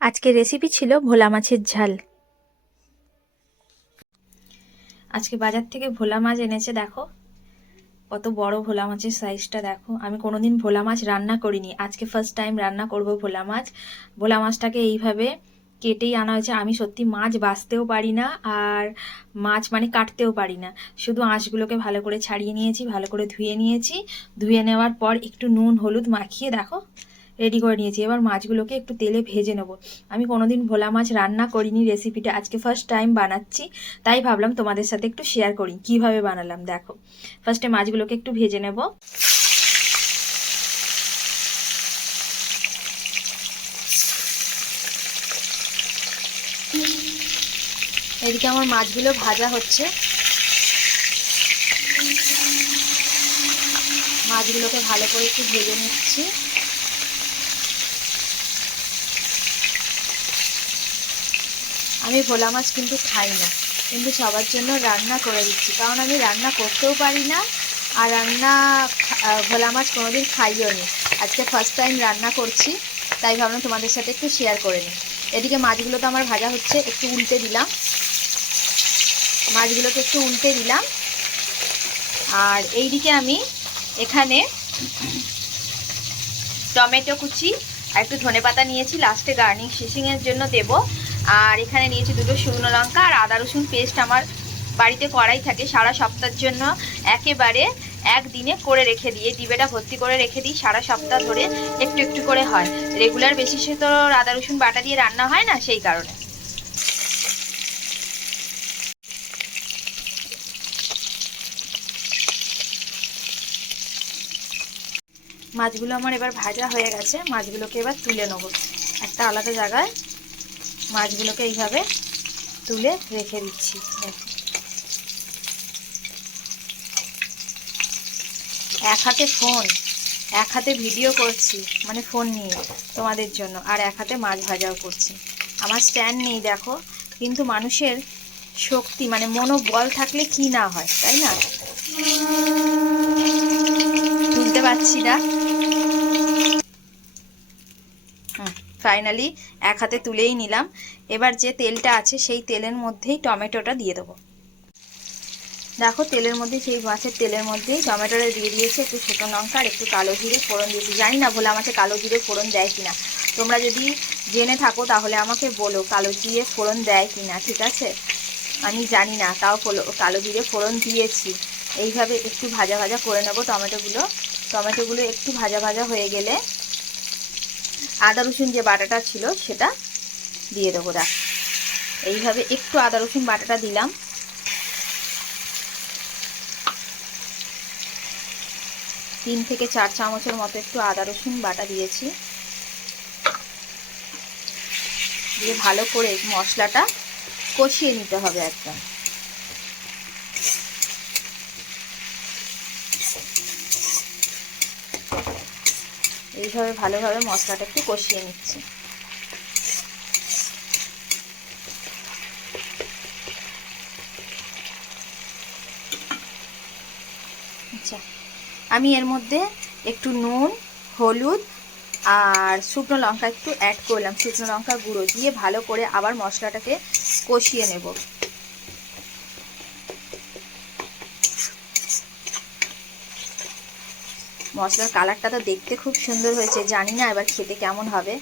আজকের রেসিপি ছিল ভোলা মাছের ঝাল। আজকে বাজার থেকে ভোলা মাছ এনেছে, দেখো। কত বড় ভোলা মাছের সাইজটা দেখো। আমি কোনোদিন ভোলা মাছ রান্না করিনি। আজকে ফার্স্ট টাইম রান্না করব ভোলা মাছ। ভোলা মাছটাকে এইভাবে কেটেই আনা হয়েছে। আমি সত্যি মাছ বাছতেও পারি না আর মাছ মানে কাটতেও পারি না। শুধু আঁশগুলোকে ভালো করে ছাড়িয়ে নিয়েছি, ভালো করে ধুয়ে নিয়েছি। ধুয়ে নেওয়ার পর একটু নুন, হলুদ মাখিয়ে, দেখো। রেডি করে নিয়েছি। এবার মাছগুলোকে একটু তেলে ভেজে নেব। আমি কোনোদিন ভোলা মাছ রান্না করিনি রেসিপিটা আজকে ফার্স্ট টাইম বানাচ্ছি। তাই ভাবলাম তোমাদের সাথে একটু শেয়ার করি। কীভাবে বানালাম, দেখো। ফার্স্টে মাছগুলোকে একটু ভেজে নেব। এদিকে আমার মাছগুলো ভাজা হচ্ছে। মাছগুলোকে ভালো করে একটু ভেজে নিচ্ছি। আমি ভোলা মাছ কিন্তু খাই না। কিন্তু সবার জন্য রান্না করে দিচ্ছি। কারণ আমি রান্না করতেও পারি না আর রান্না ভোলা মাছ কোনোদিন খাইও নি। আজকে ফার্স্ট টাইম রান্না করছি, তাই ভাবলাম তোমাদের সাথে একটু শেয়ার করে নিই। এদিকে মাছগুলো তো আমার ভাজা হচ্ছে, একটু উল্টে দিলাম। মাছগুলোকে একটু উল্টে দিলাম। আর এইদিকে আমি এখানে টমেটো কুচি আর একটু ধনে পাতা নিয়েছি লাস্টে গার্নিং এর জন্য দেব। আর এখানে নিয়েছি দুটো শুকনো লঙ্কা আর আদা রসুন পেস্ট আমার বাড়িতে করাই থাকে। সারা সপ্তাহের জন্য একেবারে একদিনে করে রেখে দিয়ে ডিবেটা ভর্তি করে রেখে দিই, সারা সপ্তাহ ধরে একটু একটু করে হয়। রেগুলার বেসিসে তো আদা রসুন বাটা দিয়ে রান্না হয় না সেই কারণে। মাছগুলো আমার এবার ভাজা হয়ে গেছে। মাছগুলোকে এবার তুলে নেব। একটা আলাদা জায়গায় মাছগুলোকে এইভাবে তুলে রেখে দিচ্ছি। এক হাতে ফোন, এক হাতে ভিডিও করছি মানে ফোন নিয়ে তোমাদের জন্য, আর এক হাতে মাছ ভাজাও করছি। আমার স্ট্যান্ড নেই, দেখো, কিন্তু মানুষের শক্তি মানে মনোবল থাকলে কি না হয়, তাই না? তুলতে পারছি না। ফাইনালি এক হাতে তুলেই নিলাম। এবার যে তেলটা আছে, সেই তেলের মধ্যেই টমেটোটা দিয়ে দেবো। দেখো, তেলের মধ্যে, সেই মাছের তেলের মধ্যেই টমেটোটা দিয়ে দিয়েছে। একটু ছোটো লঙ্কা আর একটু কালো জিরে ফোড়ন দিয়েছি। জানি না, ভোলা মাছে কালো জিরে ফোড়ন দেয় কিনা। তোমরা যদি জেনে থাকো, তাহলে আমাকে বলো, কালো জিরে ফোড়ন দেয় কিনা, ঠিক আছে? আমি জানি না, তাও কালো জিরে ফোড়ন দিয়েছি। এইভাবে একটু ভাজা ভাজা করে নেব টমেটোগুলো। টমেটোগুলো একটু ভাজা ভাজা হয়ে গেলে আদা রসুন যে বাটাটা ছিল সেটা দিয়ে দেবো, দেখ। এইভাবে একটু আদা রসুন বাটাটা দিলাম। তিন থেকে চার চামচের মতো একটু আদা রসুন বাটা দিয়েছি। দিয়ে ভালো করে মশলাটা কষিয়ে নিতে হবে একদম। এইভাবে ভালোভাবে মশলাটা একটু কষিয়ে নিচ্ছি। আচ্ছা আমি এর মধ্যে একটু নুন, হলুদ আর শুকনো লঙ্কা একটু অ্যাড করলাম। শুকনো লঙ্কা গুঁড়ো দিয়ে ভালো করে আবার মশলাটাকে কষিয়ে নেব। মশলার কালারটা তো দেখতে খুব সুন্দর হয়েছে, জানি না এবার খেতে কেমন হবে।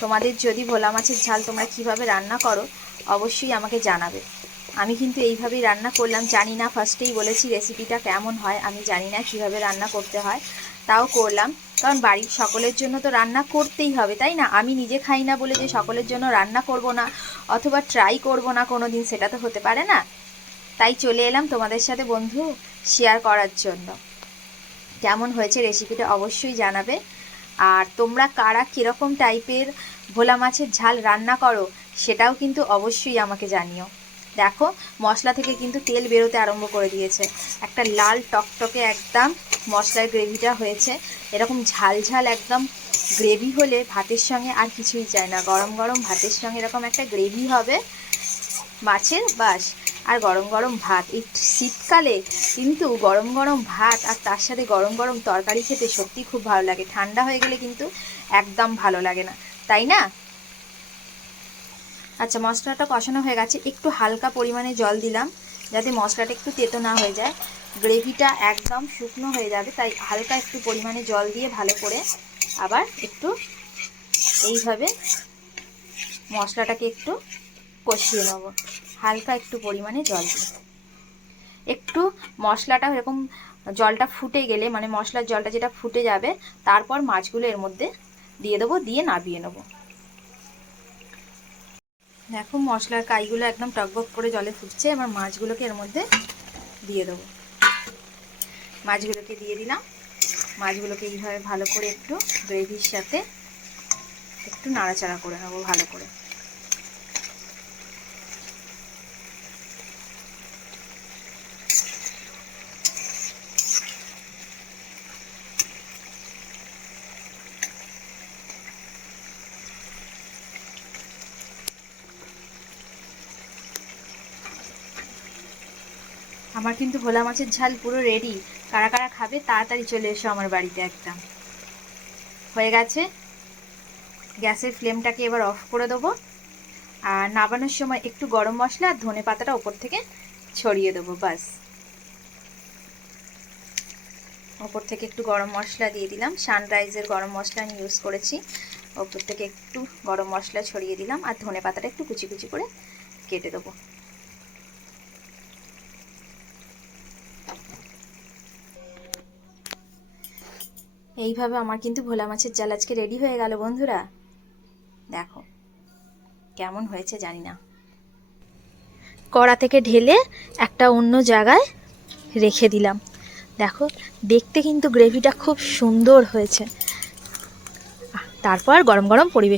তোমাদের যদি ভোলা মাছের ঝাল তোমরা কীভাবে রান্না করো, অবশ্যই আমাকে জানাবে। আমি কিন্তু এইভাবেই রান্না করলাম, জানি না ফার্স্টেই বলেছি রেসিপিটা কেমন হয়, আমি জানি না কীভাবে রান্না করতে হয়, তাও করলাম। কারণ বাড়ির সকলের জন্য তো রান্না করতেই হবে, তাই না? আমি নিজে খাই না বলে যে সকলের জন্য রান্না করব না, অথবা ট্রাই করব না কোনো দিন সেটা তো হতে পারে না। তাই চলে এলাম তোমাদের সাথে, বন্ধু শেয়ার করার জন্য। কেমন হয়েছে রেসিপিটা অবশ্যই জানাবে। আর তোমরা কারা কীরকম টাইপের ভোলা মাছের ঝাল রান্না করো, সেটাও কিন্তু অবশ্যই আমাকে জানিও। দেখো, মশলা থেকে কিন্তু তেল বেরোতে আরম্ভ করে দিয়েছে। একটা লাল টকটকে একদম মশলার গ্রেভিটা হয়েছে। এরকম ঝাল ঝাল একদম গ্রেভি হলে ভাতের সঙ্গে আর কিছুই চাই না। গরম গরম ভাতের সঙ্গে এরকম একটা গ্রেভি হবে মাছের, বাস। আর গরম গরম ভাত। এই শীতকালে কিন্তু গরম গরম ভাত আর তার সাথে গরম গরম তরকারি খেতে সত্যি খুব ভালো লাগে। ঠান্ডা হয়ে গেলে কিন্তু একদম ভালো লাগে না। তাই না? আচ্ছা মশলাটা কষানো হয়ে গেছে। একটু হালকা পরিমাণে জল দিলাম যাতে মশলাটা একটু তেতো না হয়ে যায়। গ্রেভিটা একদম শুকনো হয়ে যাবে, তাই হালকা একটু পরিমাণে জল দিয়ে ভালো করে আবার একটু এইভাবে মশলাটাকে একটু কষিয়ে নেব। হালকা একটু পরিমাণে জল দিয়ে একটু মশলাটা এরকম জলটা ফুটে গেলে মানে মশলার জলটা যেটা ফুটে যাবে, তারপর মাছগুলো এর মধ্যে দিয়ে দেবো, দিয়ে নাবিয়ে নেব। দেখো মশলার কাইগুলো একদম টকবক করে জলে ফুটছে, এবার মাছগুলোকে এর মধ্যে দিয়ে দেবো। মাছগুলোকে দিয়ে দিলাম। মাছগুলোকে এইভাবে ভালো করে একটু গ্রেভির সাথে একটু নাড়াচাড়া করে নেব ভালো করে। আমার কিন্তু ভোলা মাছের ঝাল পুরো রেডি কারা কারা খাবে তাড়াতাড়ি চলে এসো আমার বাড়িতে একদম হয়ে গেছে। গ্যাসের ফ্লেমটাকে এবার অফ করে দেবো। আর নাবানোর সময় একটু গরম মশলা আর ধনে পাতাটা ওপর থেকে ছড়িয়ে দেবো বাস ওপর থেকে একটু গরম মশলা দিয়ে দিলাম। সানরাইজের গরম মশলা আমি ইউজ করেছি। ওপর থেকে একটু গরম মশলা ছড়িয়ে দিলাম। আর ধনে পাতাটা একটু কুচি কুচি করে কেটে দেবো। এইভাবে আমার কিন্তু ভোলা মাছের জাল আজকে রেডি হয়ে গেল, বন্ধুরা। দেখো, কেমন হয়েছে জানি না। কড়া থেকে ঢেলে একটা অন্য জায়গায় রেখে দিলাম। দেখো, দেখতে কিন্তু গ্রেভিটা খুব সুন্দর হয়েছে। তারপর গরম গরম পরিবেশ